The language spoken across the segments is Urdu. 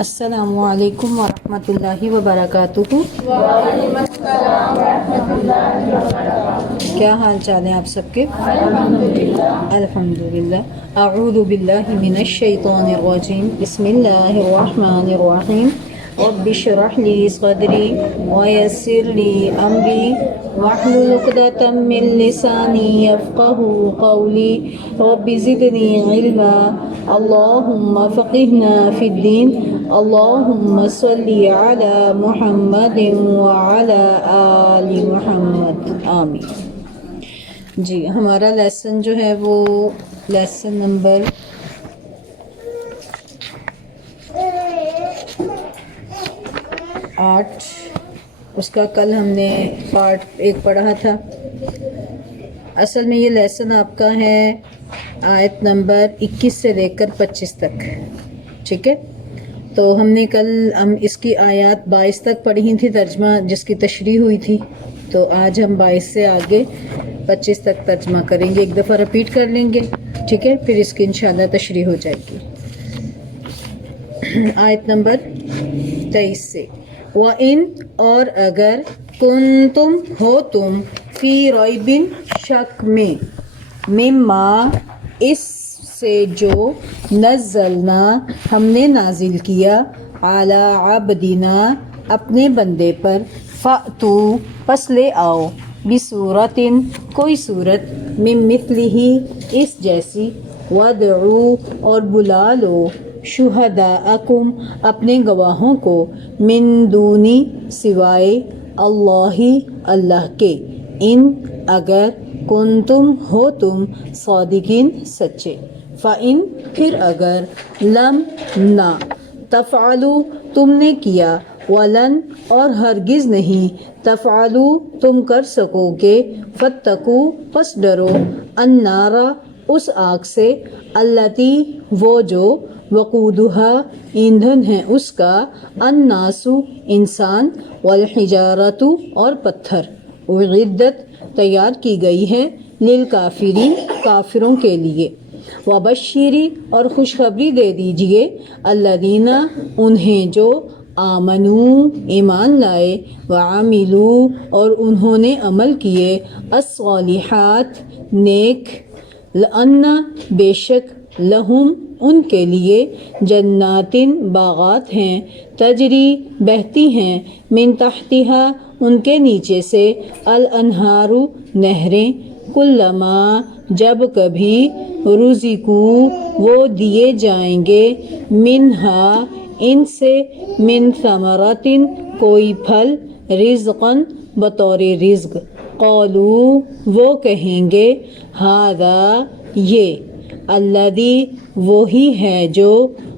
السلام علیکم ورحمۃ اللہ وبرکاتہ۔ وعلیکم السلام ورحمۃ اللہ وبرکاتہ۔ کیا حال چال ہیں آپ سب کے؟ الحمدللہ۔ الحمدللہ۔ اعوذ باللہ من الشیطان الرجیم، بسم اللہ الرحمن الرحیم۔ رب اشرح لی صدری ویسر لی امری واحلل عقدۃ من لسانی یفقهوا قولی رب زدنی علما اللہم فقہنا فی الدین اللہم صلی علی محمد وعلی آل محمد آمین۔ جی ہمارا لیسن جو ہے وہ لیسن نمبر 8، اس کا کل ہم نے پارٹ 1 پڑھا تھا۔ اصل میں یہ لیسن آپ کا ہے آیت نمبر 21 سے لے کر 25 تک، ٹھیک ہے؟ تو ہم نے کل اس کی آیات 22 تک پڑھی تھی، ترجمہ جس کی تشریح ہوئی تھی، تو آج ہم 22 سے آگے 25 تک ترجمہ کریں گے، ایک دفعہ رپیٹ کر لیں گے، ٹھیک ہے؟ پھر اس کی انشاءاللہ تشریح ہو جائے گی۔ آیت نمبر 23 سے، وَإِنْ اور اگر کنتم ہو تم فی ریب شک میں مما اس سے جو نزلنا ہم نے نازل کیا علی عبدنا اپنے بندے پر، فأتو پس لے آؤ بصورت کوئی صورت من مثلہ اس جیسی، وادعو اور بلا لو شہداءکم اپنے گواہوں کو، من دونی سوائے اللہ کے، ان اگر کنتم ہو تم صادقین سچے، فإن پھر اگر لم نہ تفعلوا تم نے کیا، ولن اور ہرگز نہیں تفعلوا تم کر سکو گے، فاتقوا پس ڈرو، النار اس آگ سے، التی وہ جو، وقودھا ایندھن ہے اس کا، الناس انسان، والحجارۃ اور پتھر، اعدت تیار کی گئی ہے، للکافرین کافروں کے لیے، وبشری اور خوشخبری دے دیجئے، الذین انہیں جو، آمنوا ایمان لائے، وعملوا اور انہوں نے عمل کیے، الصالحات نیک، لأن بے شک، لہم ان کے لیے، جنات باغات ہیں، تجری بہتی ہیں، من تحتہا ان کے نیچے سے، الانہار نہریں، کلما جب کبھی، رزقو وہ دیے جائیں گے، منہا ان سے، من ثمرات کوئی پھل، رزقاً بطور رزق، قالو وہ کہیں گے، ھذا یہ، الذی وہی ہے جو،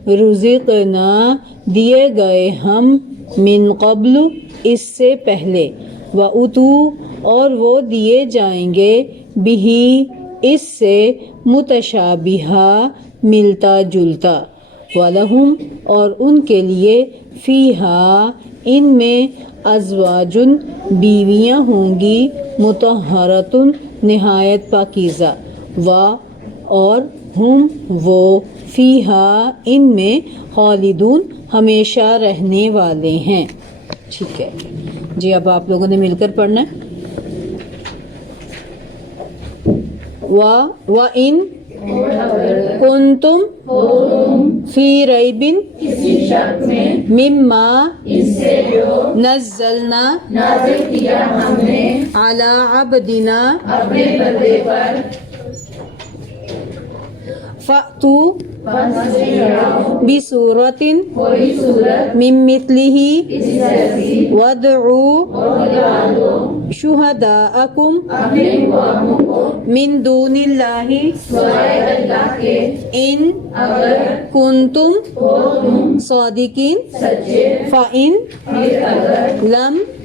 رزقنا دیے گئے ہم، من قبل اس سے پہلے، واتوا اور وہ دیے جائیں گے، بہ اس سے، متشابہا ملتا جلتا، وَلَهُمْ اور ان کے لیے، فیہا ان میں، ازواج بیویاں ہوں گی، مطہرۃ نہایت پاکیزہ، اور ہم وہ، فیہا ان میں، خالدون ہمیشہ رہنے والے ہیں، ٹھیک ہے جی؟ اب آپ لوگوں نے مل کر پڑھنا ہے۔ وَإِن کنتم فی ریب کسی شک میں مما اس سے جو نزلنا نازل کیا ہم نے علی عبدنا اپنے بندے پر، فأتو پس لے آؤ بصورت کوئی صورت من مثلہ اس جیسی، وادعو اور بلا لو شہداءکم اپنے گواہوں کو، من دون اللہ سوائے اللہ کے، ان اگر کنتم ہو تم صادقین سچے، فإن پھر اگر لم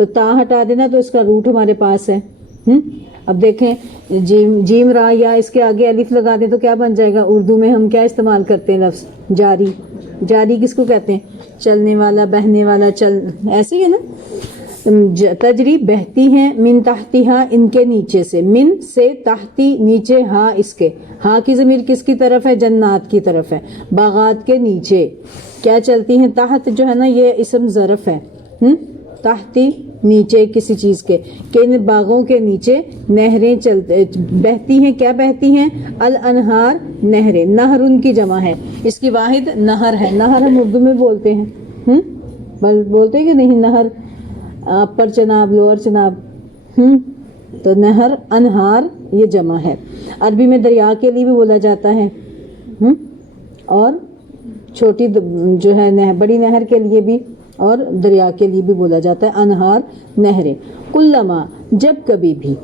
تو تا ہٹا دینا تو اس کا روٹ ہمارے پاس ہے. اب دیکھیں جیم را یا اس کے آگے الف لگا دیں تو کیا بن جائے گا؟ اردو میں ہم کیا استعمال کرتے ہیں لفظ جاری. جاری کس کو کہتے ہیں؟ چلنے والا، بہنے والا، ایسے ہی ہے نا. تجری بہتی ہیں، من تحتہا ان کے نیچے سے، من سے تحتی نیچے، ہا اس کے. ہا کی ضمیر کس کی طرف ہے؟ جنات کی طرف ہے، باغات کے نیچے. کیا چلتی ہیں؟ تحت جو ہے نا یہ اسم ظرف ہے. تحتی نیچے کسی چیز کے، کہ ان باغوں کے نیچے نہریں بہتی ہیں. کیا بہتی ہیں؟ الانہار نہریں. نہر ان کی جمع ہے، اس کی واحد نہر ہے. نہر ہم اردو میں بولتے ہیں، بولتے ہیں کہ نہیں؟ نہر اپر چناب، لوور چناب. تو نہر، انہار یہ جمع ہے. عربی میں دریا کے لیے بھی بولا جاتا ہے، اور چھوٹی جو ہے بڑی نہر کے لیے بھی، اور دریا کے لیے بھی بولا جاتا ہے انہار، نہریں. کلما جب کبھی بھی،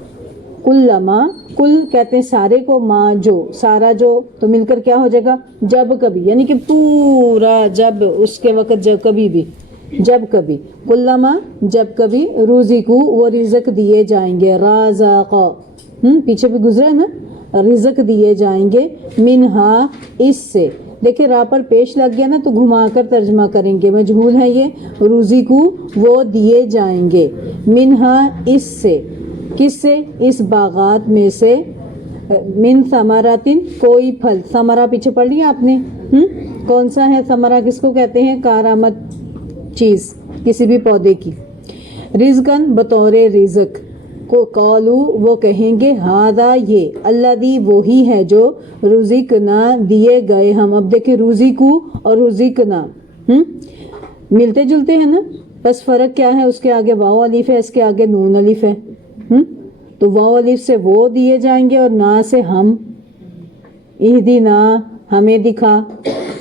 کلما کل کہتے ہیں سارے کو، ما جو، سارا جو، تو مل کر کیا ہو جائے گا؟ جب کبھی، یعنی کہ پورا جب، اس کے وقت جب کبھی بھی، جب کبھی. کلما جب کبھی، روزقو وہ رزق دیے جائیں گے، رازق پیچھے بھی گزرا ہے نا، رزق دیے جائیں گے، منہا اس سے. دیکھیں را پر پیش لگ گیا نا تو گھما کر ترجمہ کریں گے، مجہول ہے یہ. روزقو وہ دیے جائیں گے، منہا اس سے. کس سے؟ اس باغات میں سے. من ثمراتن کوئی پھل، ثمرہ پیچھے پڑھ لیا آپ نے. کون سا ہے ثمرہ؟ کس کو کہتے ہیں؟ کارآمد چیز کسی بھی پودے کی. رزقن بطور رزق کو، قالو وہ کہیں گے، ہاذا یہ، الذی وہی ہے جو، رزقنا دیے گئے ہم. اب دیکھیں رزقو اور رزقنا ملتے جلتے ہیں نا، بس فرق کیا ہے؟ اس کے آگے واو الف ہے، اس کے آگے نون الف ہے. تو واو الف سے وہ دیے جائیں گے، اور نا سے ہم. اہدینا ہمیں دکھا،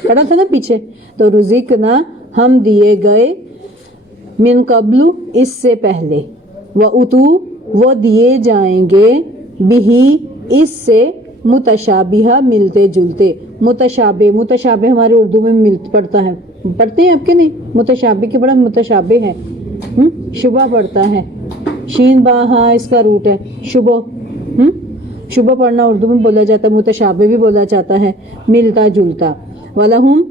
پڑھا تھا نا پیچھے. تو رزقنا ہم دیے گئے، من قبل اس سے پہلے، وَأُتُوا وہ دیے جائیں گے، بِهِ اس سے، متشابہہ ملتے جلتے. متشابہ ہمارے اردو میں پڑتا ہے، پڑھتے ہیں آپ کے نہیں؟ متشابہ کے بڑا متشابہ ہے، شبہ پڑتا ہے. شین با ہاں اس کا روٹ ہے شبہ. شبہ پڑھنا اردو میں بولا جاتا ہے، متشابہ بھی بولا جاتا ہے، ملتا جلتا. وَلَهُمْ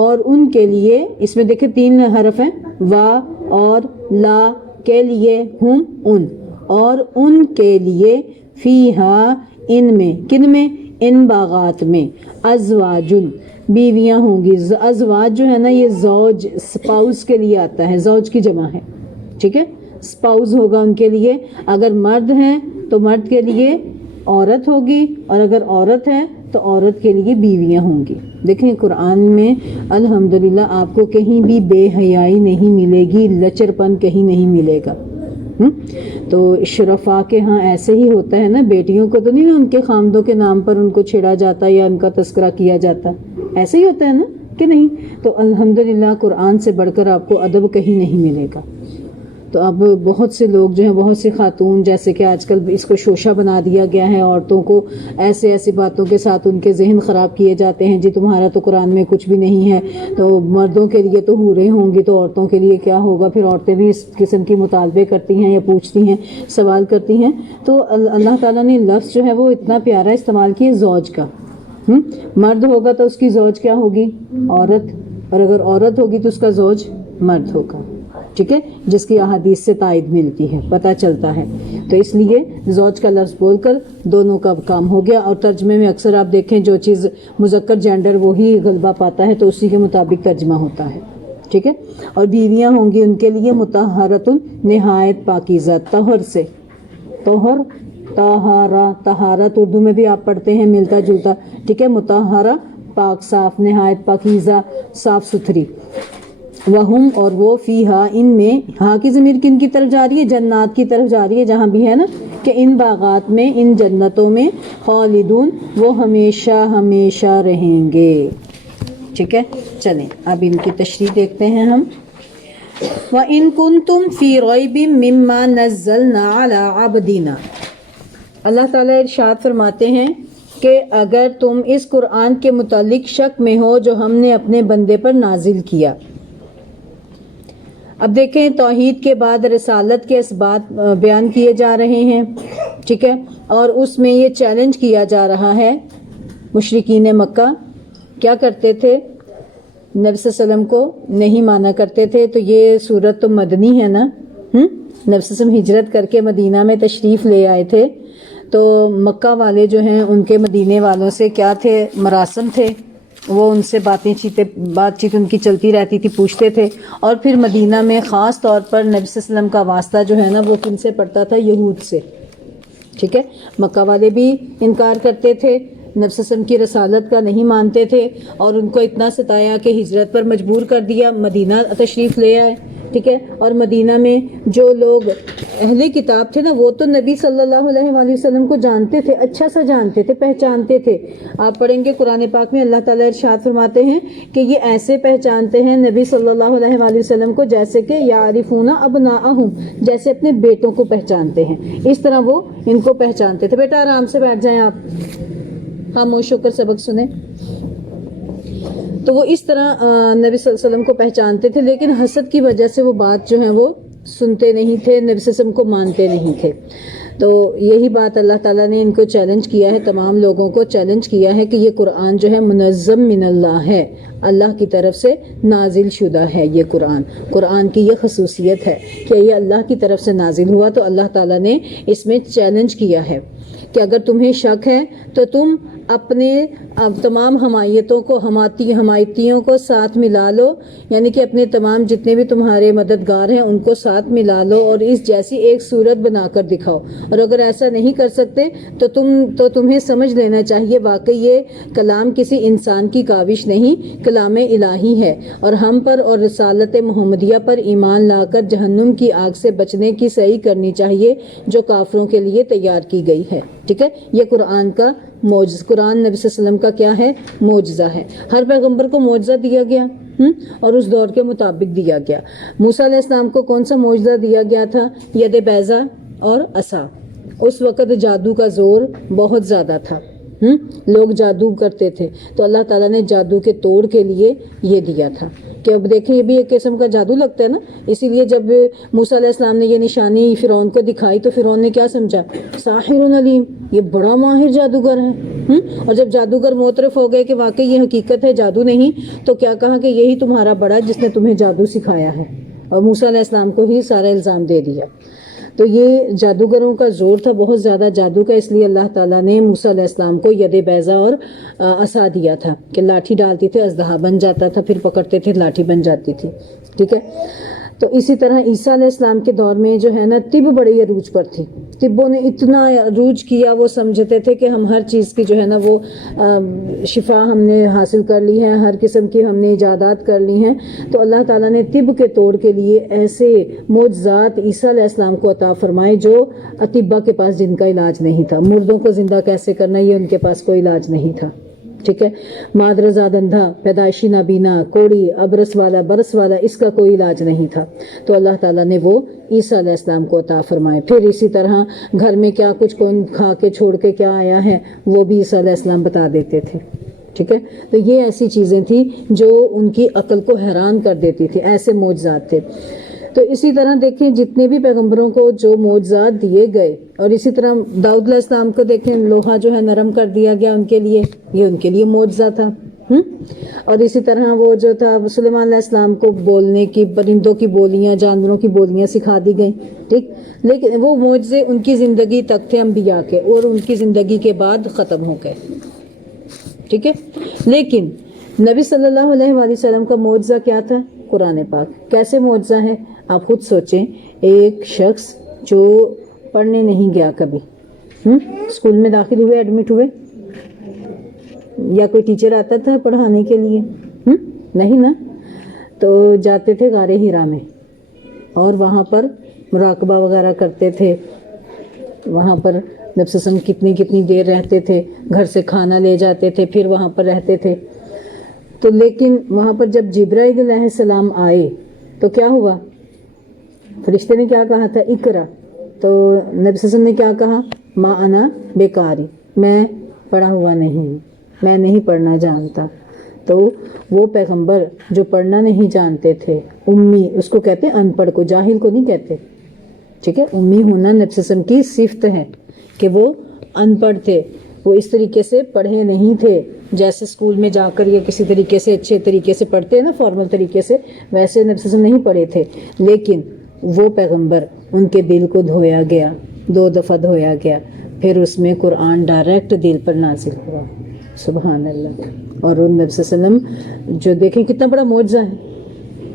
اور ان کے لیے، اس میں دیکھیں 3 حرف ہیں، وا اور لا کے لیے، ہم ان، اور ان کے لیے، فیہا ان میں، کن میں؟ ان باغات میں، ازواجن بیویاں ہوں گی. ازواج جو ہے نا یہ زوج، سپاؤس کے لیے آتا ہے، زوج کی جمع ہے، ٹھیک ہے. سپاؤس ہوگا ان کے لیے. اگر مرد ہیں تو مرد کے لیے عورت ہوگی، اور اگر عورت ہے تو عورت کے لیے بیویاں ہوں گی. دیکھیں قرآن میں الحمدللہ آپ کو کہیں بھی بے حیائی نہیں ملے گی، لچرپن کہیں نہیں ملے گا. تو شرفاء کے ہاں ایسے ہی ہوتا ہے نا، بیٹیوں کو تو نہیں ان کے خامدوں کے نام پر ان کو چھیڑا جاتا یا ان کا تذکرہ کیا جاتا، ایسے ہی ہوتا ہے نا کہ نہیں؟ تو الحمدللہ قرآن سے بڑھ کر آپ کو ادب کہیں نہیں ملے گا. تو اب بہت سے لوگ جو ہیں، بہت سی خاتون، جیسے کہ آج کل اس کو شوشہ بنا دیا گیا ہے، عورتوں کو ایسی باتوں کے ساتھ ان کے ذہن خراب کیے جاتے ہیں. جی تمہارا تو قرآن میں کچھ بھی نہیں ہے، تو مردوں کے لیے تو حوریں ہوں گی، تو عورتوں کے لیے کیا ہوگا؟ پھر عورتیں بھی اس قسم کی مطالبے کرتی ہیں یا پوچھتی ہیں، سوال کرتی ہیں. تو اللہ تعالیٰ نے لفظ جو ہے وہ اتنا پیارا استعمال کیا زوج کا. مرد ہوگا تو اس کی زوج کیا ہوگی؟ عورت، اور اگر عورت ہوگی تو اس کا زوج مرد ہوگا، ٹھیک ہے، جس کی احادیث سے تائید ملتی ہے، پتہ چلتا ہے. تو اس لیے زوج کا لفظ بول کر دونوں کا کام ہو گیا. اور ترجمے میں اکثر آپ دیکھیں جو چیز مذکر جینڈر وہی غلبہ پاتا ہے، تو اسی کے مطابق ترجمہ ہوتا ہے، ٹھیک ہے. اور بیویاں ہوں گی ان کے لیے، مطہرۃ نہایت پاکیزہ، طہر سے، طہر، طہارہ، طہارت اردو میں بھی آپ پڑھتے ہیں، ملتا جلتا، ٹھیک ہے. مطہرہ پاک صاف، نہایت پاکیزہ صاف ستھری. وہم اور وہ، فیہا ان میں، ہاں کی ضمیر کن کی طرف جا رہی ہے؟ جنات کی طرف جا رہی ہے، جہاں بھی ہے نا کہ ان باغات میں، ان جنتوں میں، خالدون وہ ہمیشہ ہمیشہ رہیں گے. ٹھیک ہے، چلیں اب ان کی تشریح دیکھتے ہیں ہم. وَإِن كُنتُمْ فِي رَيْبٍ مِّمَّا نَزَّلْنَا عَلَىٰ عَبْدِنَا، اللہ تعالیٰ ارشاد فرماتے ہیں کہ اگر تم اس قرآن کے متعلق شک میں ہو جو ہم نے اپنے بندے پر نازل کیا. اب دیکھیں توحید کے بعد رسالت کے اسبات بیان کیے جا رہے ہیں، ٹھیک ہے، اور اس میں یہ چیلنج کیا جا رہا ہے۔ مشرکین مکہ کیا کرتے تھے؟ نبی صلی اللہ علیہ وسلم کو نہیں مانا کرتے تھے۔ تو یہ صورت تو مدنی ہے نا، نبی صلی اللہ علیہ وسلم ہجرت کر کے مدینہ میں تشریف لے آئے تھے، تو مکہ والے جو ہیں ان کے مدینے والوں سے کیا تھے؟ مراسم تھے، وہ ان سے بات چیت ان کی چلتی رہتی تھی، پوچھتے تھے۔ اور پھر مدینہ میں خاص طور پر نبی صلی اللہ علیہ وسلم کا واسطہ جو ہے نا وہ کن سے پڑتا تھا؟ یہود سے، ٹھیک ہے۔ مکہ والے بھی انکار کرتے تھے، نبی صلی اللہ علیہ وسلم کی رسالت کا نہیں مانتے تھے، اور ان کو اتنا ستایا کہ ہجرت پر مجبور کر دیا، مدینہ تشریف لے آئے، ٹھیک ہے۔ اور مدینہ میں جو لوگ اہل کتاب تھے نا وہ تو نبی صلی اللہ علیہ وآلہ وسلم کو جانتے تھے، اچھا سا جانتے تھے، پہچانتے تھے۔ آپ پڑھیں گے قرآن پاک میں اللہ تعالیٰ ارشاد فرماتے ہیں کہ یہ ایسے پہچانتے ہیں نبی صلی اللہ علیہ وآلہ وسلم کو جیسے کہ یعرفون ابناءہم، جیسے اپنے بیٹوں کو پہچانتے ہیں، اس طرح وہ ان کو پہچانتے تھے۔ بیٹا آرام سے بیٹھ جائیں، آپ خاموش ہو کر سبق سنیں۔ تو وہ اس طرح نبی صلی اللہ علیہ وسلم کو پہچانتے تھے، لیکن حسد کی وجہ سے وہ بات جو ہے وہ سنتے نہیں تھے، نبی صلی اللہ علیہ وسلم کو مانتے نہیں تھے۔ تو یہی بات اللہ تعالیٰ نے ان کو چیلنج کیا ہے، تمام لوگوں کو چیلنج کیا ہے کہ یہ قرآن جو ہے منظم من اللہ ہے، اللہ کی طرف سے نازل شدہ ہے۔ یہ قرآن کی یہ خصوصیت ہے کہ یہ اللہ کی طرف سے نازل ہوا، تو اللہ تعالیٰ نے اس میں چیلنج کیا ہے کہ اگر تمہیں شک ہے تو تم اپنے تمام حمایتیوں کو ساتھ ملا لو، یعنی کہ اپنے تمام جتنے بھی تمہارے مددگار ہیں ان کو ساتھ ملا لو اور اس جیسی ایک صورت بنا کر دکھاؤ۔ اور اگر ایسا نہیں کر سکتے تو تمہیں سمجھ لینا چاہیے واقعی یہ کلام کسی انسان کی کاوش نہیں، کلام الہی ہے، اور ہم پر اور رسالت محمدیہ پر ایمان لا کر جہنم کی آگ سے بچنے کی سعی کرنی چاہیے جو کافروں کے لیے تیار کی گئی ہے، ٹھیک ہے۔ یہ قرآن کا معجزہ، قرآن نبی صلی اللہ علیہ وسلم کا کیا ہے؟ معجزہ ہے۔ ہر پیغمبر کو معجزہ دیا گیا اور اس دور کے مطابق دیا گیا۔ موسیٰ علیہ السلام کو کون سا معجزہ دیا گیا تھا؟ ید بیضا اور عصا۔ اس وقت جادو کا زور بہت زیادہ تھا، لوگ جادو کرتے تھے، تو اللہ تعالیٰ نے جادو کے توڑ کے لیے یہ دیا تھا کہ اب دیکھیں یہ بھی ایک قسم کا جادو لگتا ہے نا۔ اسی لیے جب موسیٰ علیہ السلام نے یہ نشانی فرعون کو دکھائی تو فرعون نے کیا سمجھا؟ ساحر علیم، یہ بڑا ماہر جادوگر ہے۔ اور جب جادوگر معترف ہو گئے کہ واقعی یہ حقیقت ہے، جادو نہیں، تو کیا کہا کہ یہی تمہارا بڑا جس نے تمہیں جادو سکھایا ہے، اور موسیٰ علیہ السلام کو ہی سارا الزام دے دیا۔ تو یہ جادوگروں کا زور تھا بہت زیادہ جادو کا، اس لیے اللہ تعالیٰ نے موسیٰ علیہ السلام کو ید بیضا اور عصا دیا تھا کہ لاٹھی ڈالتی تھے اژدہا بن جاتا تھا، پھر پکڑتے تھے لاٹھی بن جاتی تھی، ٹھیک ہے۔ تو اسی طرح عیسیٰ علیہ السلام کے دور میں جو ہے نا طب بڑی عروج پر تھی، طبوں نے اتنا عروج کیا، وہ سمجھتے تھے کہ ہم ہر چیز کی جو ہے نا وہ شفا ہم نے حاصل کر لی ہے، ہر قسم کی ہم نے ایجادات کر لی ہیں۔ تو اللہ تعالیٰ نے طب کے توڑ کے لیے ایسے معجزات عیسیٰ علیہ السلام کو عطا فرمائے جو اطباء کے پاس جن کا علاج نہیں تھا۔ مردوں کو زندہ کیسے کرنا یہ ان کے پاس کوئی علاج نہیں تھا، ٹھیک ہے۔ مادرزاد اندھا، پیدائشی نابینا، کوڑی، ابرس والا، برس والا، اس کا کوئی علاج نہیں تھا، تو اللہ تعالیٰ نے وہ عیسیٰ علیہ السلام کو عطا فرمائے۔ پھر اسی طرح گھر میں کیا کچھ کون کھا کے چھوڑ کے کیا آیا ہے وہ بھی عیسیٰ علیہ السلام بتا دیتے تھے، ٹھیک ہے۔ تو یہ ایسی چیزیں تھیں جو ان کی عقل کو حیران کر دیتی تھی، ایسے معجزات تھے۔ تو اسی طرح دیکھیں جتنے بھی پیغمبروں کو جو معجزات دیے گئے، اور اسی طرح داؤد علیہ السلام کو دیکھیں لوہا جو ہے نرم کر دیا گیا ان کے لیے، یہ ان کے لیے معجزہ تھا۔ اور اسی طرح وہ جو تھا سلیمان علیہ السلام کو بولنے کی، پرندوں کی بولیاں، جانوروں کی بولیاں سکھا دی گئیں، ٹھیک۔ لیکن وہ معجزے ان کی زندگی تک تھے انبیاء کے، اور ان کی زندگی کے بعد ختم ہو گئے، ٹھیک ہے۔ لیکن نبی صلی اللہ علیہ وآلہ وسلم کا معجزہ کیا تھا؟ قرآن پاک۔ کیسے معجزہ ہے آپ خود سوچیں۔ ایک شخص جو پڑھنے نہیں گیا کبھی، اسکول میں داخل ہوئے، ایڈمٹ ہوئے، یا کوئی ٹیچر آتا تھا پڑھانے کے لیے؟ نہیں نا۔ تو جاتے تھے غار ہرا میں اور وہاں پر مراقبہ وغیرہ کرتے تھے، وہاں پر نبی صلی اللہ علیہ وسلم کتنی دیر رہتے تھے، گھر سے کھانا لے جاتے تھے، پھر وہاں پر رہتے تھے۔ تو لیکن وہاں پر جب جبرائیل علیہ السلام آئے تو کیا ہوا؟ فرشتے نے کیا کہا تھا؟ اقرا۔ تو نبی صلی اللہ علیہ وسلم نے کیا کہا؟ ما انا بیکاری، میں پڑھا ہوا نہیں، میں نہیں پڑھنا جانتا۔ تو وہ پیغمبر جو پڑھنا نہیں جانتے تھے، امی، اس کو کہتے ہیں ان پڑھ کو، جاہل کو نہیں کہتے، ٹھیک ہے. امی ہونا نبی صلی اللہ علیہ وسلم کی صفت ہے کہ وہ ان پڑھ تھے، وہ اس طریقے سے پڑھے نہیں تھے جیسے اسکول میں جا کر یا کسی طریقے سے اچھے طریقے سے پڑھتے ہیں نا، فارمل طریقے سے، ویسے نبی صلی اللہ علیہ وسلم نہیں پڑھے تھے. لیکن وہ پیغمبر، ان کے دل کو دھویا گیا، 2 دفعہ دھویا گیا، پھر اس میں قرآن ڈائریکٹ دل پر نازل ہوا. سبحان اللہ. اور وہ نبی صلی اللہ علیہ وسلم جو دیکھیں کتنا بڑا معجزہ ہے.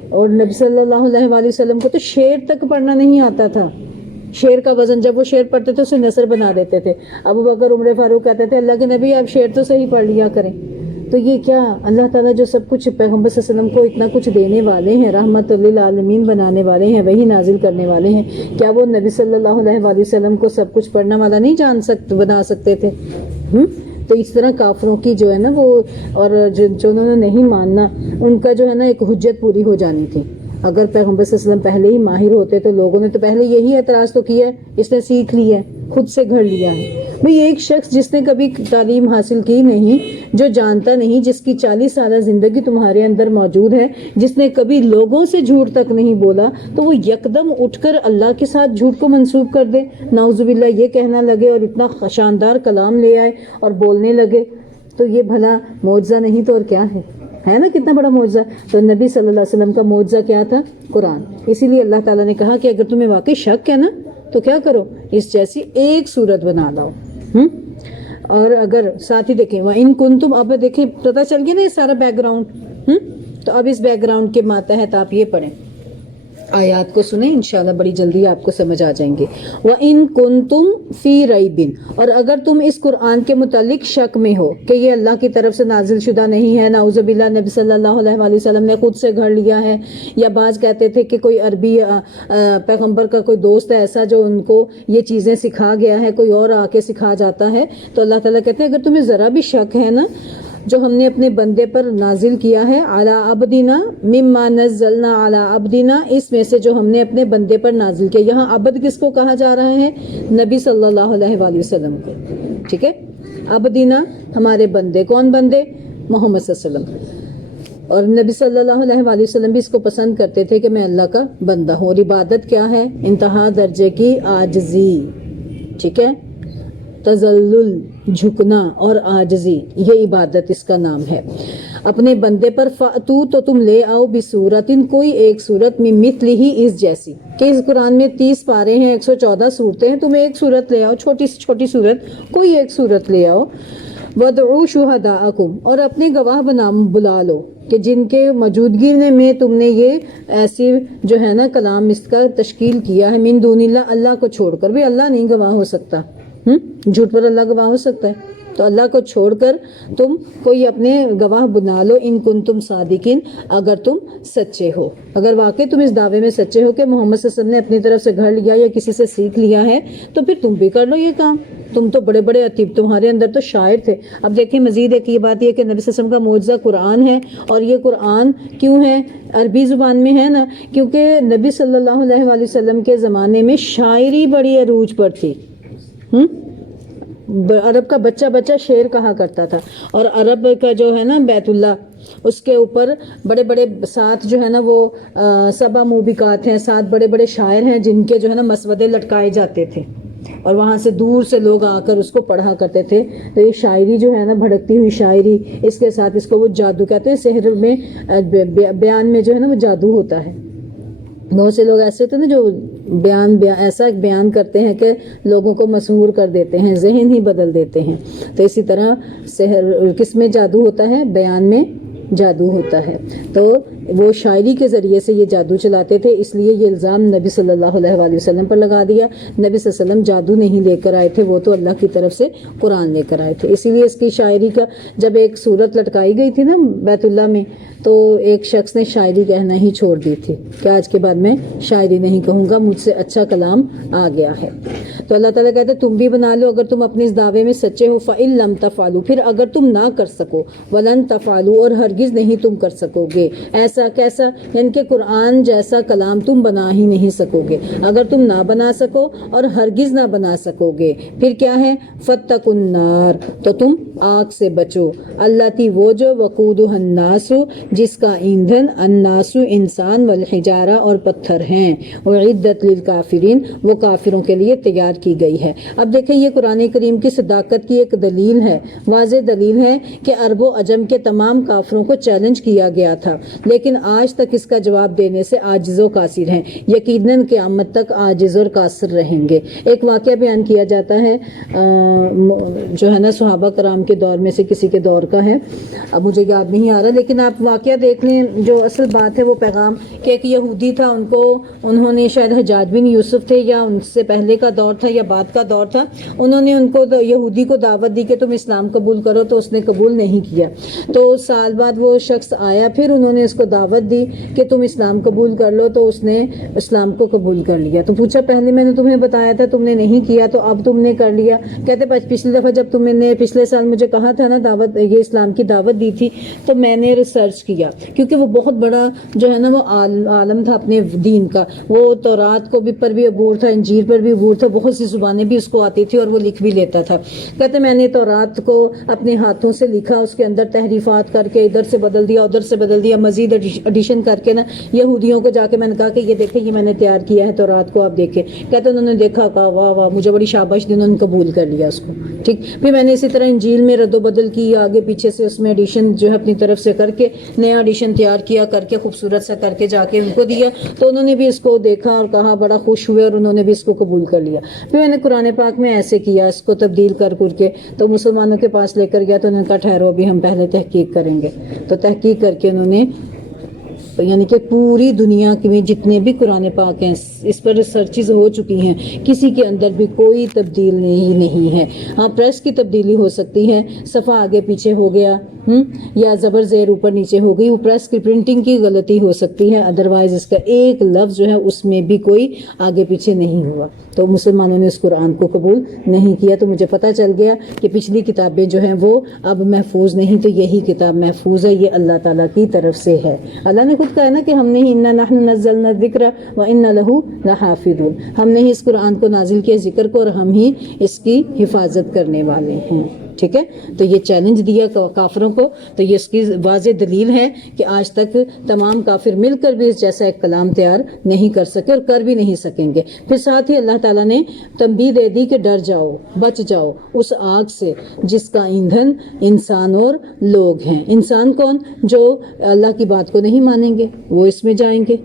اور نبی صلی اللہ علیہ وآلہ وسلم کو تو شعر تک پڑھنا نہیں آتا تھا. شعر کا وزن، جب وہ شعر پڑھتے تھے اسے نثر بنا دیتے تھے. ابو بکر، عمر فاروق کہتے تھے اللہ کے نبی آپ شعر تو صحیح پڑھ لیا کریں. تو یہ کیا اللہ تعالیٰ جو سب کچھ پیغمبر صلی اللہ علیہ وسلم کو اتنا کچھ دینے والے ہیں، رحمت للعالمین بنانے والے ہیں، وہی نازل کرنے والے ہیں، کیا وہ نبی صلی اللہ علیہ وآلہ وسلم کو سب کچھ پڑھنا والا نہیں بنا سکتے تھے؟ تو اس طرح کافروں کی جو ہے نا وہ، اور جو انہوں نے نہیں ماننا، ان کا جو ہے نا ایک حجت پوری ہو جانی تھی. اگر پیغمبر صلی اللہ علیہ وسلم پہلے ہی ماہر ہوتے تو لوگوں نے تو پہلے یہی اعتراض تو کیا ہے، اس نے سیکھ لیا ہے، خود سے گھڑ لیا ہے. بھئی ایک شخص جس نے کبھی تعلیم حاصل کی نہیں، جو جانتا نہیں، جس کی 40 سالہ زندگی تمہارے اندر موجود ہے، جس نے کبھی لوگوں سے جھوٹ تک نہیں بولا، تو وہ یکدم اٹھ کر اللہ کے ساتھ جھوٹ کو منسوب کر دے، نعوذ باللہ یہ کہنا لگے اور اتنا شاندار کلام لے آئے اور بولنے لگے، تو یہ بھلا معجزہ نہیں تو اور کیا ہے نا؟ کتنا بڑا معجزہ. تو نبی صلی اللہ علیہ وسلم کا معجزہ کیا تھا؟ قرآن. اسی لیے اللہ تعالیٰ نے کہا کہ اگر تمہیں واقعی شک ہے نا تو کیا کرو، اس جیسی ایک صورت بنا لاؤ. اور اگر ساتھ ہی دیکھیں وَإِن كُنتُمْ، اب دیکھیں پتہ چل گیا نا یہ سارا بیک گراؤنڈ. تو اب اس بیک گراؤنڈ کے ماتحت آپ یہ پڑھیں، آیات کو سنیں، انشاءاللہ بڑی جلدی آپ کو سمجھ آ جائیں گے. وَإِن كُنتُمْ فِي رَيْبٍ، اور اگر تم اس قرآن کے متعلق شک میں ہو کہ یہ اللہ کی طرف سے نازل شدہ نہیں ہے، نعوذ باللہ نبی صلی اللہ علیہ وآلہ وسلم نے خود سے گھڑ لیا ہے، یا بعض کہتے تھے کہ کوئی عربی پیغمبر کا کوئی دوست ہے ایسا جو ان کو یہ چیزیں سکھا گیا ہے، کوئی اور آ کے سکھا جاتا ہے، تو اللہ تعالیٰ کہتے ہیں اگر تمہیں ذرا بھی شک ہے نا جو ہم نے اپنے بندے پر نازل کیا ہے، علی عبدنا مما نزلنا علی عبدنا، اس میں سے جو ہم نے اپنے بندے پر نازل کیا. یہاں عبد کس کو کہا جا رہا ہے؟ نبی صلی اللہ علیہ وآلہ وسلم کو. ٹھیک ہے، عبدنا ہمارے بندے. کون بندے؟ محمد صلی اللہ علیہ وسلم. اور نبی صلی اللہ علیہ وآلہ وسلم بھی اس کو پسند کرتے تھے کہ میں اللہ کا بندہ ہوں. اور عبادت کیا ہے؟ انتہا درجے کی عاجزی. ٹھیک ہے، تذلل، جھکنا اور عاجزی، یہ عبادت اس کا نام ہے. اپنے بندے پر فاتو، تو تم لے آؤ، بصورتن، کوئی ایک صورت، من مثلہ، اس جیسی. کہ اس قرآن میں 30 پارے ہیں، 114 صورتیں ہیں، تم ایک صورت لے آؤ، چھوٹی سے چھوٹی صورت، کوئی ایک صورت لے آؤ. وَادْعُوا شُهَدَاءَكُمْ، اور اپنے گواہ بلا لو کہ جن کے موجودگی میں تم نے یہ ایسی جو ہے نا کلام اس کا تشکیل کیا ہے، من دون اللہ، اللہ کو چھوڑ کر. بھی اللہ نہیں گواہ ہو سکتا، جھوٹ پر اللہ گواہ ہو سکتا ہے؟ تو اللہ کو چھوڑ کر تم کوئی اپنے گواہ بنا لو، ان کنتم صادقین، اگر تم سچے ہو. اگر واقعی تم اس دعوے میں سچے ہو کہ محمد صلی اللہ علیہ وسلم نے اپنی طرف سے گھڑ لیا یا کسی سے سیکھ لیا ہے، تو پھر تم بھی کر لو یہ کام. تم تو بڑے بڑے ادیب، تمہارے اندر تو شاعر تھے. اب دیکھیں مزید ایک یہ بات یہ کہ نبی صلی اللہ علیہ وسلم کا معجزہ قرآن ہے. اور یہ قرآن کیوں ہے؟ عربی زبان میں ہے نا، کیونکہ نبی صلی اللہ علیہ وآلہ وسلم کے زمانے میں شاعری بڑی عروج پر تھی. عرب کا بچہ شعر کہا کرتا تھا. اور عرب کا جو ہے نا بیت اللہ، اس کے اوپر بڑے بڑے 7 جو ہے نا وہ 7 موبقات ہیں، 7 بڑے بڑے شاعر ہیں جن کے جو ہے نا مسودے لٹکائے جاتے تھے، اور وہاں سے دور سے لوگ آ کر اس کو پڑھا کرتے تھے. تو یہ شاعری جو ہے نا، بھڑکتی ہوئی شاعری، اس کے ساتھ اس کو وہ جادو کہتے ہیں. سحر میں بیان میں جو ہے نا وہ جادو ہوتا ہے. بہت سے لوگ ایسے ہوتے ہیں نا جو بیان ایسا بیان کرتے ہیں کہ لوگوں کو مسحور کر دیتے ہیں، ذہن ہی بدل دیتے ہیں. تو اسی طرح سحر کس میں جادو ہوتا ہے؟ بیان میں جادو ہوتا ہے. تو وہ شاعری کے ذریعے سے یہ جادو چلاتے تھے، اس لیے یہ الزام نبی صلی اللہ علیہ وآلہ وسلم پر لگا دیا. نبی صلی اللہ علیہ وسلم جادو نہیں لے کر آئے تھے، وہ تو اللہ کی طرف سے قرآن لے کر آئے تھے. اسی لیے اس کی شاعری کا جب ایک صورت لٹکائی گئی تھی نا بیت اللہ میں، تو ایک شخص نے شاعری کہنا ہی چھوڑ دی تھی کہ آج کے بعد میں شاعری نہیں کہوں گا، مجھ سے اچھا کلام آ گیا ہے. تو اللہ تعالیٰ کہتے ہیں تم بھی بنا لو اگر تم اپنے اس دعوے میں سچے ہو. فَإِن لَمْ تَفْعَلُوا، پھر اگر تم نہ کر سکو، وَلَن تَفْعَلُوا، اور ہرگز نہیں تم کر سکو گے. ایسا کیسا؟ یعنی کہ قرآن جیسا کلام تم بنا ہی نہیں سکو گے. اگر تم نہ بنا سکو اور ہرگز نہ بنا سکو گے، پھر کیا ہے؟ فَاتَّقُوا النَّارَ، تو تم آگ سے بچو. الَّتِي، وہ جو، وَقُودُهَا النَّاسُ، جس کا ایندھن، الناس انسان، والحجارہ اور پتھر ہیں، اعدت للکافرین، وہ کافروں کے لیے تیار کی گئی ہے. اب دیکھیں یہ قرآن کریم کی صداقت کی ایک دلیل ہے، واضح دلیل ہے کہ عرب و عجم کے تمام کافروں کو چیلنج کیا گیا تھا، لیکن آج تک اس کا جواب دینے سے عاجز و قاصر ہیں. یقیناً قیامت تک عاجز اور قاصر رہیں گے. ایک واقعہ بیان کیا جاتا ہے جو ہے نا صحابہ کرام کے دور میں سے کسی کے دور کا ہے، اب مجھے یاد نہیں آ رہا، لیکن آپ واقعہ دیکھ لیں. جو اصل بات ہے وہ پیغام کہ ایک یہودی تھا، انہوں نے شاید حجاج بن یوسف تھے یا ان سے پہلے کا دور تھا یا بعد کا دور تھا، انہوں نے ان کو یہودی کو دعوت دی کہ تم اسلام قبول کرو، تو اس نے قبول نہیں کیا. تو سال بعد وہ شخص آیا، پھر انہوں نے اس کو دعوت دی کہ تم اسلام قبول کر لو، تو اس نے اسلام کو قبول کر لیا. تو پوچھا پہلے میں نے تمہیں بتایا تھا تم نے نہیں کیا، تو اب تم نے کر لیا. کہتے پچھلی دفعہ جب تم نے پچھلے سال مجھے کہا تھا نا دعوت، یہ اسلام کی دعوت دی تھی، تو میں نے ریسرچ کیا، کیونکہ وہ بہت بڑا جو ہے نا وہ عالم تھا اپنے دین کا. وہ تورات کو بھی پر بھی عبور تھا، انجیل پر بھی عبور تھا، بہت سی زبانیں بھی اس کو آتی تھی اور وہ لکھ بھی لیتا تھا. کہتے میں نے تورات کو اپنے ہاتھوں سے لکھا، اس کے اندر تحریفات کر کے ادھر سے بدل دیا ادھر سے بدل دیا، مزید ایڈیشن کر کے نا یہودیوں کو جا کے میں نے کہا کہ یہ دیکھیں یہ میں نے تیار کیا ہے تورات کو، آپ دیکھیں. کہتے انہوں نے دیکھا، کہا واہ واہ، مجھے بڑی شاباش دی، انہوں نے قبول کر لیا اس کو. ٹھیک، پھر میں نے اسی طرح انجیل میں رد و بدل کی، آگے پیچھے سے اس میں ایڈیشن جو ہے اپنی طرف سے کر کے نیا ایڈیشن تیار کیا، کر کے خوبصورت سا کر کے جا کے ان کو دیا. تو انہوں نے بھی اس کو دیکھا اور کہا، بڑا خوش ہوئے اور انہوں نے بھی اس کو قبول کر لیا. پھر میں نے قرآن پاک میں ایسے کیا، اس کو تبدیل کر کے تو مسلمانوں کے پاس لے کر گیا. تو انہوں نے کہا ٹھہرو ابھی ہم پہلے تحقیق کریں گے. تو تحقیق کر کے انہوں نے یعنی کہ پوری دنیا میں جتنے بھی قرآن پاک ہیں اس پر ریسرچز ہو چکی ہیں، کسی کے اندر بھی کوئی تبدیل نہیں ہے. ہاں پریس کی تبدیلی ہو سکتی ہے، صفحہ آگے پیچھے ہو گیا یا زبر زیر اوپر نیچے ہو گئی، وہ پریس کی پرنٹنگ کی غلطی ہو سکتی ہے، ادروائز اس کا ایک لفظ جو ہے اس میں بھی کوئی آگے پیچھے نہیں ہوا. تو مسلمانوں نے اس قرآن کو قبول نہیں کیا. تو مجھے پتہ چل گیا کہ پچھلی کتابیں جو ہیں وہ اب محفوظ نہیں، تو یہی کتاب محفوظ ہے، یہ اللہ تعالیٰ کی طرف سے ہے. اللہ نے خود کہا ہے نا کہ ہم نے ہی انا نحن نزلنا الذکر وانا لہ لحافظون، ہم نے ہی اس قرآن کو نازل کیا ذکر کو اور ہم ہی اس کی حفاظت کرنے والے ہیں. ٹھیک ہے، تو یہ چیلنج دیا کافروں کو. تو یہ اس کی واضح دلیل ہے کہ آج تک تمام کافر مل کر بھی اس جیسا ایک کلام تیار نہیں کر سکے اور کر بھی نہیں سکیں گے. پھر ساتھ ہی اللہ تعالیٰ نے تنبیہ دے دی کہ ڈر جاؤ، بچ جاؤ اس آگ سے جس کا ایندھن انسان اور لوگ ہیں. انسان کون؟ جو اللہ کی بات کو نہیں مانیں گے، وہ اس میں جائیں گے.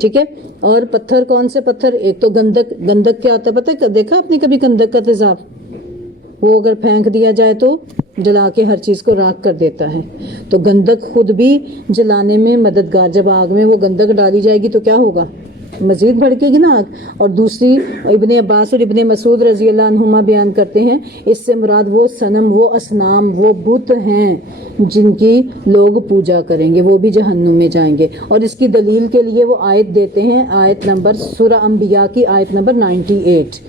ٹھیک ہے، اور پتھر کون سے پتھر؟ ایک تو گندک. گندک کیا ہوتا ہے پتہ ہے؟ دیکھا آپ نے کبھی گندک کا تیزاب؟ وہ اگر پھینک دیا جائے تو جلا کے ہر چیز کو راکھ کر دیتا ہے. تو گندک خود بھی جلانے میں مددگار، جب آگ میں وہ گندک ڈالی جائے گی تو کیا ہوگا؟ مزید بھڑکے گی نا آگ. اور دوسری ابن عباس اور ابن مسعود رضی اللہ عنہما بیان کرتے ہیں اس سے مراد وہ صنم، وہ اصنام، وہ بت ہیں جن کی لوگ پوجا کریں گے، وہ بھی جہنم میں جائیں گے. اور اس کی دلیل کے لیے وہ آیت دیتے ہیں، آیت نمبر سورہ انبیاء کی آیت نمبر 98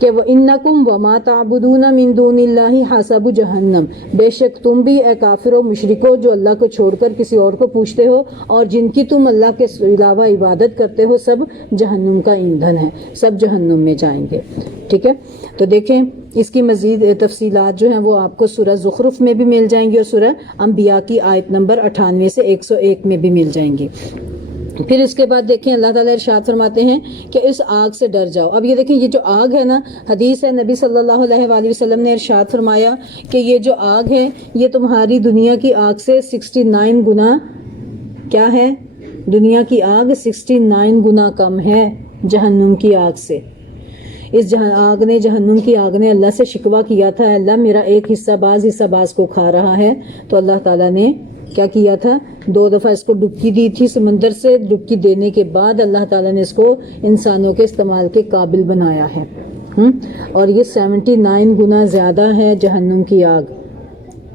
کہ وَإِنَّكُمْ وَمَا تَعْبُدُونَ مِن دُونِ اللَّهِ حَسَبُ جَهَنَّمَ، بے شک تم بھی اے کافرو مشرکو جو اللہ کو چھوڑ کر کسی اور کو پوچھتے ہو اور جن کی تم اللہ کے علاوہ عبادت کرتے ہو، سب جہنم کا ایندھن ہے، سب جہنم میں جائیں گے. ٹھیک ہے، تو دیکھیں اس کی مزید تفصیلات جو ہیں وہ آپ کو سورہ زخرف میں بھی مل جائیں گی اور سورہ انبیاء کی آیت نمبر 98 سے 101 میں بھی مل جائیں گی. پھر اس کے بعد دیکھیں اللہ تعالیٰ ارشاد فرماتے ہیں کہ اس آگ سے ڈر جاؤ. اب یہ دیکھیں یہ جو آگ ہے نا، حدیث ہے نبی صلی اللہ علیہ وآلہ وسلم نے ارشاد فرمایا کہ یہ جو آگ ہے یہ تمہاری دنیا کی آگ سے 69 گنا کیا ہے؟ دنیا کی آگ 69 گنا کم ہے جہنم کی آگ سے. اس آگ نے، جہنم کی آگ نے اللہ سے شکوہ کیا تھا، اللہ میرا ایک حصہ باز کو کھا رہا ہے. تو اللہ تعالیٰ نے کیا کیا تھا؟ 2 دفعہ اس کو ڈبکی دی تھی سمندر سے. ڈبکی دینے کے بعد اللہ تعالیٰ نے اس کو انسانوں کے استعمال کے قابل بنایا ہے. اور یہ 79 گنا زیادہ ہے جہنم کی آگ،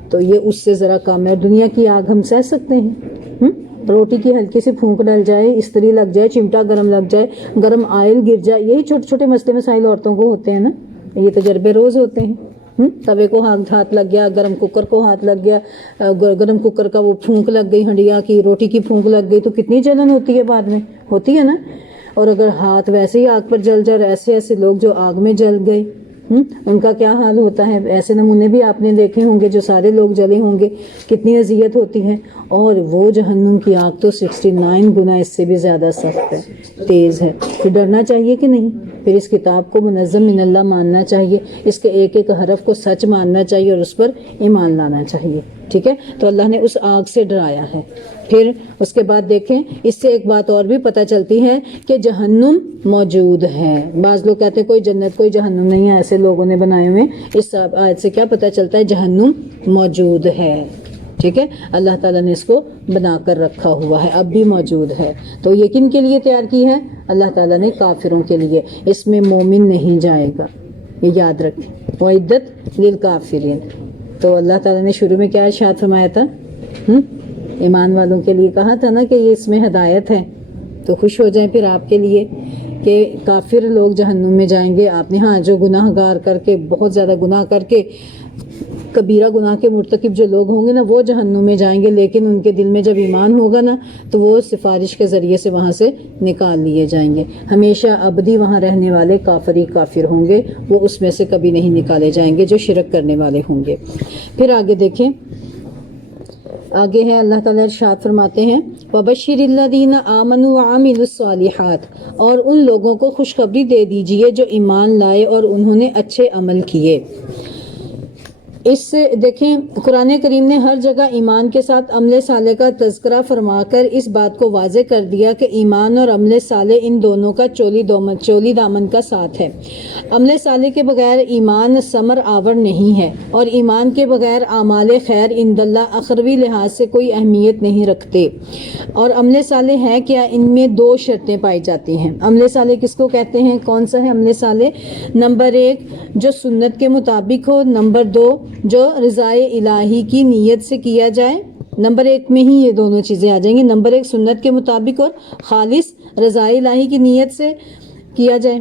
تو یہ اس سے ذرا کم ہے. دنیا کی آگ ہم سہ سکتے ہیں، روٹی کی ہلکی سی پھونک ڈل جائے، استری لگ جائے، چمٹا گرم لگ جائے، گرم آئل گر جائے، یہی چھوٹے چھوٹے مسئلے مسائل عورتوں کو ہوتے ہیں نا. یہ تجربے روز ہوتے ہیں، توے کو ہاتھ لگ گیا، گرم کوکر کو ہاتھ لگ گیا، گرم کوکر کا وہ پھونک لگ گئی، ہنڈیا کی روٹی کی پھونک لگ گئی تو کتنی جلن ہوتی ہے، بعد میں ہوتی ہے نا۔ اور اگر ہاتھ ویسے ہی آگ پر جل جائے، ایسے ایسے لوگ جو آگ میں جل گئے ان کا کیا حال ہوتا ہے، ایسے نمونے بھی آپ نے دیکھے ہوں گے، جو سارے لوگ جلے ہوں گے، کتنی اذیت ہوتی ہے۔ اور وہ جہنم کی آگ تو 69 گنا اس سے بھی زیادہ سخت ہے، تیز ہے۔ پھر ڈرنا چاہیے کہ نہیں؟ پھر اس کتاب کو منظم من اللہ ماننا چاہیے، اس کے ایک ایک حرف کو سچ ماننا چاہیے اور اس پر ایمان لانا چاہیے، ٹھیک ہے۔ تو اللہ نے اس آگ سے ڈرایا ہے۔ پھر اس کے بعد دیکھیں، اس سے ایک بات اور بھی پتہ چلتی ہے کہ جہنم موجود ہے۔ بعض لوگ کہتے ہیں کوئی جنت کوئی جہنم نہیں ہے، ایسے لوگوں نے بنائے ہوئے۔ اس آیت سے کیا پتہ چلتا ہے؟ جہنم موجود ہے، ٹھیک ہے۔ اللہ تعالیٰ نے اس کو بنا کر رکھا ہوا ہے، اب بھی موجود ہے۔ تو یہ کن کے لیے تیار کی ہے؟ اللہ تعالیٰ نے کافروں کے لیے، اس میں مومن نہیں جائے گا، یہ یاد رکھیں۔ وعدت للکافرین۔ تو اللہ تعالیٰ نے شروع میں کیا ارشاد فرمایا تھا؟ ایمان والوں کے لیے کہا تھا نا کہ یہ اس میں ہدایت ہے، تو خوش ہو جائیں پھر آپ کے لیے کہ کافر لوگ جہنم میں جائیں گے۔ آپ نے جو گناہ گار کر کے، بہت زیادہ گناہ کر کے، کبیرہ گناہ کے مرتکب جو لوگ ہوں گے نا، وہ جہنم میں جائیں گے، لیکن ان کے دل میں جب ایمان ہوگا نا تو وہ سفارش کے ذریعے سے وہاں سے نکال لیے جائیں گے۔ ہمیشہ ابدی وہاں رہنے والے کافر ہوں گے، وہ اس میں سے کبھی نہیں نکالے جائیں گے جو شرک کرنے والے ہوں گے۔ پھر آگے دیکھیں، آگے ہے اللہ تعالیٰ ارشاد فرماتے ہیں وَبَشِّرِ الَّذِينَ آمَنُوا وَعَمِلُوا الصَّالِحَاتِ، اور ان لوگوں کو خوشخبری دے دیجئے جو ایمان لائے اور انہوں نے اچھے عمل کیے۔ اس سے دیکھیں، قرآن کریم نے ہر جگہ ایمان کے ساتھ عمل صالح کا تذکرہ فرما کر اس بات کو واضح کر دیا کہ ایمان اور عمل صالح ان دونوں کا چولی دامن کا ساتھ ہے۔ عمل صالح کے بغیر ایمان ثمر آور نہیں ہے، اور ایمان کے بغیر اعمال خیر عند اللہ اخروی لحاظ سے کوئی اہمیت نہیں رکھتے۔ اور عمل صالح ہے کیا؟ ان میں 2 شرطیں پائی جاتی ہیں۔ عمل صالح کس کو کہتے ہیں؟ کون سا ہے عمل صالح؟ نمبر 1 جو سنت کے مطابق ہو، نمبر 2 جو رضائے الہی کی نیت سے کیا جائے۔ نمبر 1 میں ہی یہ دونوں چیزیں آ جائیں گی، نمبر 1 سنت کے مطابق اور خالص رضائے الہی کی نیت سے کیا جائے۔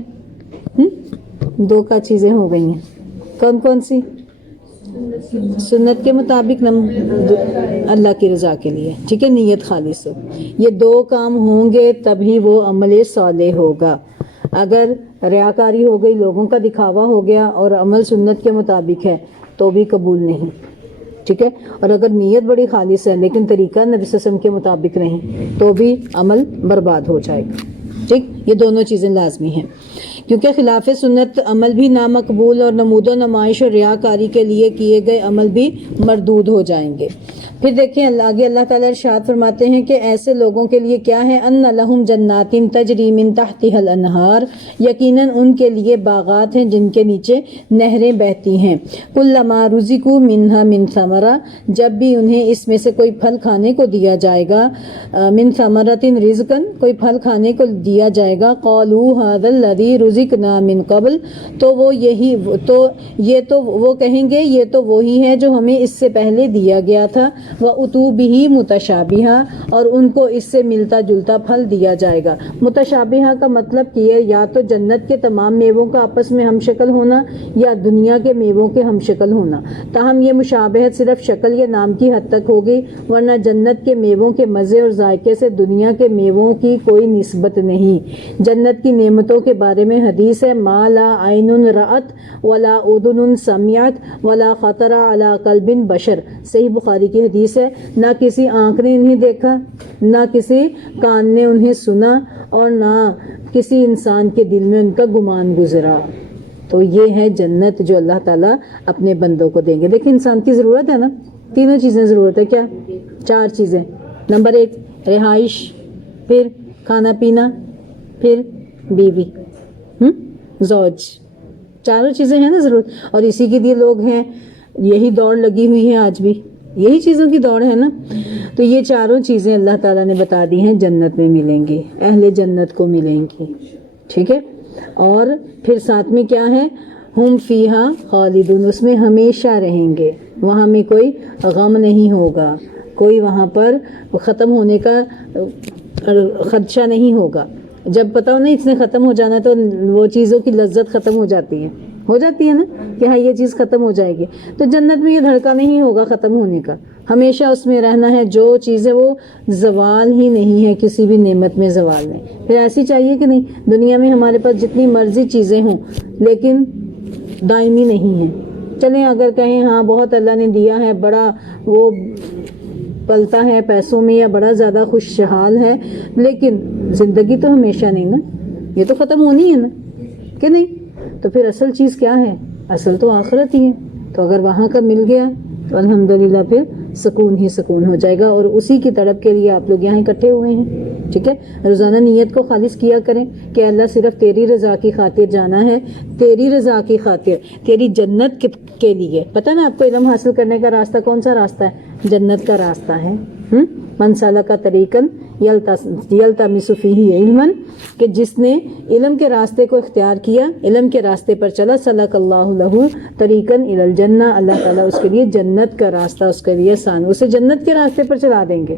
2 کا چیزیں ہو گئی ہیں، کون کون سی؟ سنت کے مطابق، اللہ کی رضا کے لیے، ٹھیک ہے، نیت خالص ہو۔ یہ 2 کام ہوں گے تبھی وہ عمل صالح ہوگا۔ اگر ریاکاری ہو گئی، لوگوں کا دکھاوا ہو گیا اور عمل سنت کے مطابق ہے تو بھی قبول نہیں، ٹھیک ہے۔ اور اگر نیت بڑی خالص ہے لیکن طریقہ نبی صلی اللہ علیہ وسلم کے مطابق نہیں تو بھی عمل برباد ہو جائے گا، ٹھیک۔ یہ دونوں چیزیں لازمی ہیں، کیونکہ خلاف سنت عمل بھی نامقبول اور نمود و نمائش اور ریاکاری کے لیے کیے گئے عمل بھی مردود ہو جائیں گے۔ پھر دیکھیں آگے اللہ تعالیٰ ارشاد فرماتے ہیں کہ ایسے لوگوں کے لیے کیا ہے؟ ان لہم جنات تجری من تحتها الانہار، یقیناً ان کے لیے باغات ہیں جن کے نیچے نہریں بہتی ہیں۔ کلما رزقوا منها من ثمرہ، جب بھی انہیں اس میں سے کوئی پھل کھانے کو دیا جائے گا، من ثمرۃ رزقا، کوئی پھل کھانے کو دیا جائے گا، قالوا هذا الذی رزقنا من قبل، تو وہ وہ کہیں گے یہ تو وہی ہے جو ہمیں اس سے پہلے دیا گیا تھا، وَأُتُوا بِهِ مُتَشَابِهًا، اور ان کو اس سے ملتا جلتا پھل دیا جائے گا۔ متشابہہ کا مطلب کہ یا تو جنت کے تمام میووں کا آپس میں ہم شکل ہونا یا دنیا کے میووں کے ہم شکل ہونا۔ تاہم یہ مشابہت صرف شکل یا نام کی حد تک ہوگی، ورنہ جنت کے میووں کے مزے اور ذائقے سے دنیا کے میووں کی کوئی نسبت نہیں۔ جنت کی نعمتوں کے بارے میں حدیث ہے ما لا عین رأت ولا اذن سمعت ولا خطر علی قلب بشر، صحیح بخاری کی حدیث ہے، نہ کسی آنکھ نے انہیں دیکھا، نہ کسی کان نے انہیں سنا، اور نہ کسی انسان کے دل میں ان کا گمان گزرا۔ تو یہ ہے جنت جو اللہ تعالیٰ اپنے بندوں کو دیں گے۔ دیکھیں انسان کی ضرورت ہے نا، 3 چیزیں ضرورت ہے، کیا؟ 4 چیزیں۔ نمبر 1 رہائش، پھر کھانا پینا، پھر بیوی، زوج، 4 چیزیں ہیں نا ضرورت، اور اسی کے لیے لوگ ہیں، یہی دوڑ لگی ہوئی ہے آج بھی، یہی چیزوں کی دوڑ ہے نا۔ تو یہ 4 چیزیں اللہ تعالیٰ نے بتا دی ہیں جنت میں ملیں گی، اہل جنت کو ملیں گی، ٹھیک ہے۔ اور پھر ساتھ میں کیا ہے؟ ہم فیہا خالدون، اس میں ہمیشہ رہیں گے، وہاں میں کوئی غم نہیں ہوگا، کوئی وہاں پر ختم ہونے کا خدشہ نہیں ہوگا۔ جب پتہ ہو نہیں اس نے ختم ہو جانا تو وہ چیزوں کی لذت ختم ہو جاتی ہے، ہو جاتی ہے نا کہ ہاں یہ چیز ختم ہو جائے گی. تو جنت میں یہ دھڑکا نہیں ہوگا ختم ہونے کا, ہمیشہ اس میں رہنا ہے. جو چیز ہے وہ زوال ہی نہیں ہے, کسی بھی نعمت میں زوال نہیں. پھر ایسی چاہیے کہ نہیں دنیا میں ہمارے پاس جتنی مرضی چیزیں ہوں لیکن دائمی نہیں ہیں. چلیں اگر کہیں ہاں بہت اللہ نے دیا ہے, بڑا وہ پلتا ہے پیسوں میں یا بڑا زیادہ خوشحال ہے, لیکن زندگی تو ہمیشہ نہیں نا, یہ تو ختم ہونی ہے نا کہ نہیں. تو پھر اصل چیز کیا ہے؟ اصل تو آخرت ہی ہے. تو اگر وہاں کا مل گیا تو الحمدللہ پھر سکون ہی سکون ہو جائے گا. اور اسی کی طلب کے لیے آپ لوگ یہاں اکٹھے ہوئے ہیں. ٹھیک ہے, روزانہ نیت کو خالص کیا کریں کہ اللہ صرف تیری رضا کی خاطر جانا ہے, تیری رضا کی خاطر, تیری جنت کے لیے. پتہ نا آپ کو علم حاصل کرنے کا راستہ کون سا راستہ ہے؟ جنت کا راستہ ہے. من سلک طریقا یلتمس فیہ علما, کہ جس نے علم کے راستے کو اختیار کیا, علم کے راستے پر چلا, سلک اللہ لہ طریقا الی الجنہ, اللہ تعالیٰ اس کے لیے جنت کا راستہ اس کے لیے آسان, اسے جنت کے راستے پر چلا دیں گے.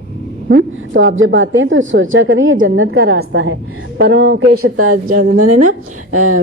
تو آپ جب آتے ہیں تو سوچا کریں یہ جنت کا راستہ ہے. پروں کے انہوں نے نا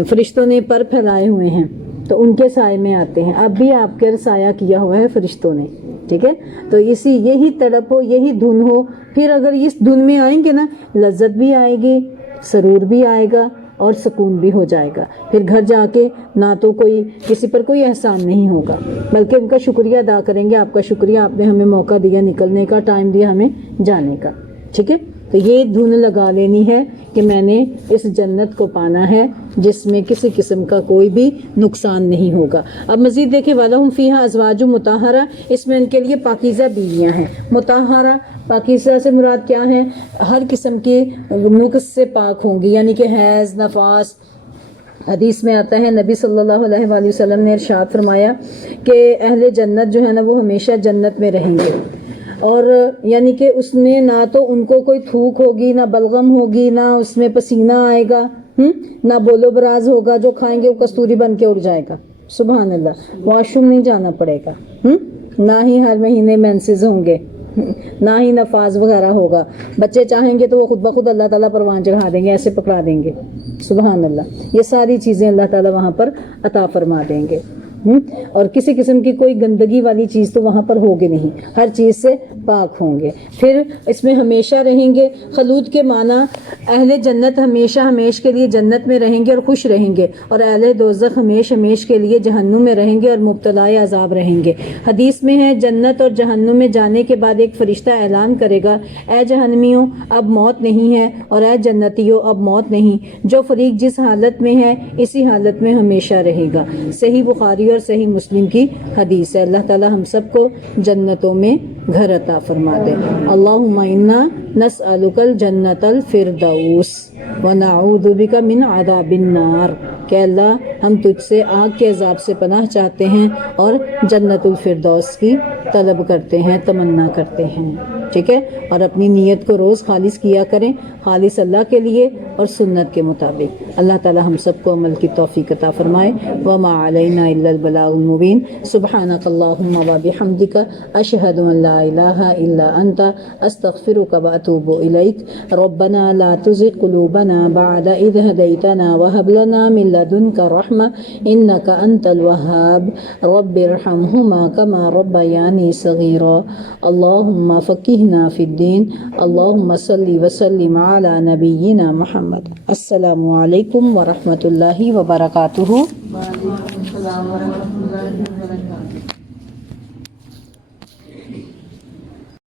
فرشتوں نے پر پھیلائے ہوئے ہیں تو ان کے سائے میں آتے ہیں. اب بھی آپ کے سایہ کیا ہوا ہے فرشتوں نے. ٹھیک ہے, تو یہی تڑپ ہو, یہی دھن ہو. پھر اگر اس دھن میں آئیں گے نا لذت بھی آئے گی, سرور بھی آئے گا اور سکون بھی ہو جائے گا. پھر گھر جا کے نہ تو کوئی کسی پر کوئی احسان نہیں ہوگا بلکہ ان کا شکریہ ادا کریں گے. آپ کا شکریہ, آپ نے ہمیں موقع دیا نکلنے کا, ٹائم دیا ہمیں جانے کا. ٹھیک ہے, تو یہ دھن لگا لینی ہے کہ میں نے اس جنت کو پانا ہے جس میں کسی قسم کا کوئی بھی نقصان نہیں ہوگا. اب مزید دیکھیں, وَلَهُمْ فِيهَا أَزْوَاجٌ مُطَهَّرَةٌ, اس میں ان کے لیے پاکیزہ بیویاں ہیں. مطہرہ, پاکیزہ سے مراد کیا ہے؟ ہر قسم کی نقص سے پاک ہوں گی, یعنی کہ حیض, نفاس. حدیث میں آتا ہے نبی صلی اللہ علیہ وآلہ وسلم نے ارشاد فرمایا کہ اہل جنت جو ہے نا وہ ہمیشہ جنت میں رہیں گے, اور یعنی کہ اس میں نہ تو ان کو کوئی تھوک ہوگی, نہ بلغم ہوگی, نہ اس میں پسینہ آئے گا, نہ بولو براز ہوگا. جو کھائیں گے وہ کستوری بن کے اڑ جائے گا. سبحان اللہ. واش روم نہیں جانا پڑے گا, نہ ہی ہر مہینے مینسز ہوں گے, نہ ہی نفاذ وغیرہ ہوگا. بچے چاہیں گے تو وہ خود بخود اللہ تعالیٰ پروان چڑھا دیں گے, ایسے پکڑا دیں گے. سبحان اللہ. یہ ساری چیزیں اللہ تعالیٰ وہاں پر عطا فرما دیں گے. اور کسی قسم کی کوئی گندگی والی چیز تو وہاں پر ہوگی نہیں, ہر چیز سے پاک ہوں گے. پھر اس میں ہمیشہ رہیں گے. خلود کے معنی اہل جنت ہمیشہ ہمیش کے لیے جنت میں رہیں گے اور خوش رہیں گے, اور اہل دوزخ ہمیش ہمیش کے لیے جہنم میں رہیں گے اور مبتلا عذاب رہیں گے. حدیث میں ہے جنت اور جہنم میں جانے کے بعد ایک فرشتہ اعلان کرے گا, اے جہنمیوں اب موت نہیں ہے, اور اے جنتیوں اب موت نہیں. جو فریق جس حالت میں ہے اسی حالت میں ہمیشہ رہے گا. صحیح بخاری اور صحیح مسلم کی حدیث ہے. اللہ تعالی ہم سب کو جنتوں میں گھر عطا فرما دے. اللہم انا نسألک الجنت الفردوس ونعوذ بک من عذاب النار, کہ اللہ ہم تجھ سے آگ کے عذاب سے پناہ چاہتے ہیں اور جنت الفردوس کی طلب کرتے ہیں, تمنا کرتے ہیں. ٹھیک ہے, اور اپنی نیت کو روز خالص کیا کریں, خالص اللہ کے لیے اور سنت کے مطابق. اللہ تعالی ہم سب کو عمل کی توفیق عطا فرمائے. وما علینا الا البلاغ المبین. سبحانک اللہم وبحمدک, اشہد ان لا الہ الا انت, استغفرک واتوب الیک. ربنا لا تزغ قلوبنا بعد اذ ہدیتنا وہب لنا من لدنک رحمہ انک انت الوہاب. رب ارحمہما کما ربیانی صغیرا. اللہم فقہنا فی الدین. اللہم صلی وسلم علی نبینا محمد. السلام علیکم ورحمۃ اللہ وبرکاتہ. وعلیکم السلام ورحمۃ اللہ وبرکاتہ.